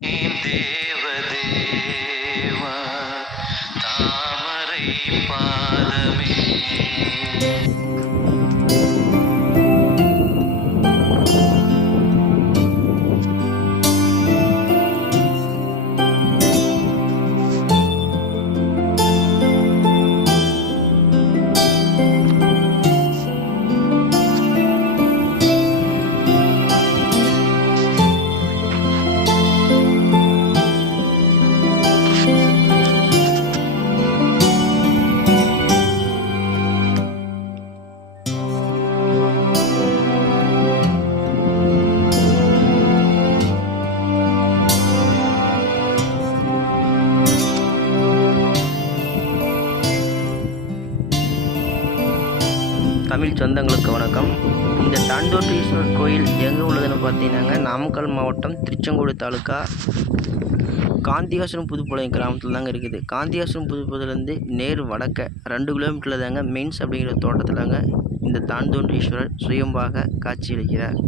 தேவதேவா தாமரை பாதமே. தமிழ் சொந்தங்களுக்கு வணக்கம். இந்த தாண்டோட்டீஸ்வரர் கோயில் எங்கே உள்ளதுன்னு பார்த்தீங்கன்னாங்க, நாமக்கல் மாவட்டம் திருச்செங்கோடு தாலுக்கா காந்தியாசனம் புதுப்பாளையம் கிராமத்தில் தாங்க இருக்குது. காந்தியாசனம் புதுப்பாளையத்துலேருந்து நேர் வடக்க 2 கிலோமீட்டரில் தாங்க மெயின்ஸ் அப்படிங்கிற தோட்டத்தில் தாங்க இந்த தாண்டோட்டீஸ்வரர் சுயம்பாக காட்சியளிக்கிறார்.